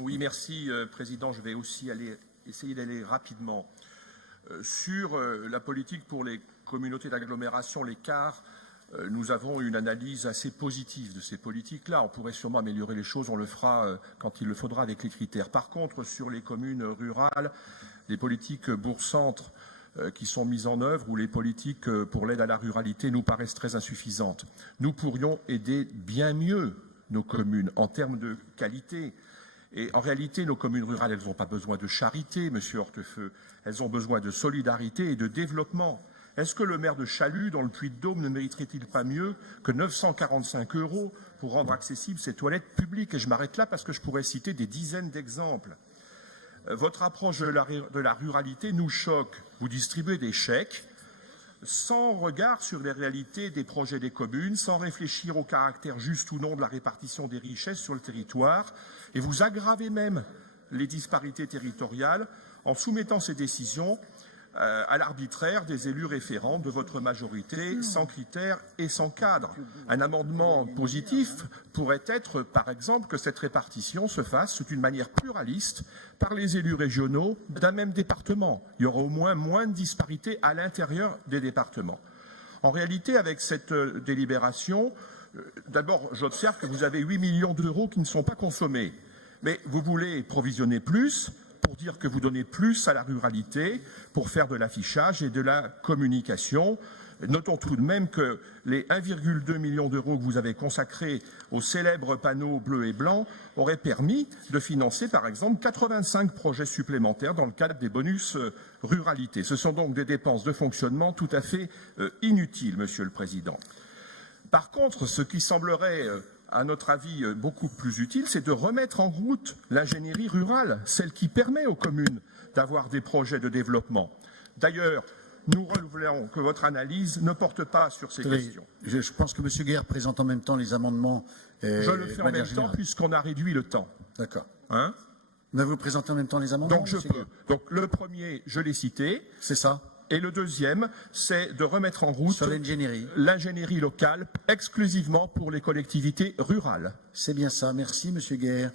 Oui, merci, Président. Je vais aussi essayer d'aller rapidement. Sur la politique pour les communautés d'agglomération, les CAR, nous avons une analyse assez positive de ces politiques-là. On pourrait sûrement améliorer les choses, on le fera quand il le faudra avec les critères. Par contre, sur les communes rurales, les politiques bourg-centre qui sont mises en œuvre ou les politiques pour l'aide à la ruralité nous paraissent très insuffisantes. Nous pourrions aider bien mieux nos communes en termes de qualité. Et en réalité, nos communes rurales, elles n'ont pas besoin de charité, Monsieur Hortefeux. Elles ont besoin de solidarité et de développement. Est-ce que le maire de Chalut, dans le Puy-de-Dôme, ne mériterait-il pas mieux que 945 € pour rendre accessibles ces toilettes publiques? Et je m'arrête là parce que je pourrais citer des dizaines d'exemples. Votre approche de la ruralité nous choque. Vous distribuez des chèques sans regard sur les réalités des projets des communes, sans réfléchir au caractère juste ou non de la répartition des richesses sur le territoire, et vous aggravez même les disparités territoriales en soumettant ces décisions à l'arbitraire des élus référents de votre majorité, sans critères et sans cadre. Un amendement positif pourrait être, par exemple, que cette répartition se fasse d'une manière pluraliste par les élus régionaux d'un même département. Il y aura au moins de disparités à l'intérieur des départements. En réalité, avec cette délibération, d'abord, j'observe que vous avez 8 millions d'euros qui ne sont pas consommés. Mais vous voulez provisionner plus pour dire que vous donnez plus à la ruralité, pour faire de l'affichage et de la communication. Notons tout de même que les 1,2 million d'euros que vous avez consacrés aux célèbres panneaux bleus et blancs auraient permis de financer, par exemple, 85 projets supplémentaires dans le cadre des bonus ruralité. Ce sont donc des dépenses de fonctionnement tout à fait inutiles, Monsieur le Président. Par contre, ce qui semblerait à notre avis, beaucoup plus utile, c'est de remettre en route l'ingénierie rurale, celle qui permet aux communes d'avoir des projets de développement. D'ailleurs, nous relevons que votre analyse ne porte pas sur ces questions. Je pense que M. Guerre présente en même temps les amendements. Je le fais en même temps puisqu'on a réduit le temps. D'accord. Hein? Vous présentez en même temps les amendements? Donc je peux. Donc le premier, je l'ai cité. C'est ça. Et le deuxième, c'est de remettre en route l'ingénierie locale exclusivement pour les collectivités rurales. C'est bien ça. Merci, M. Guerre.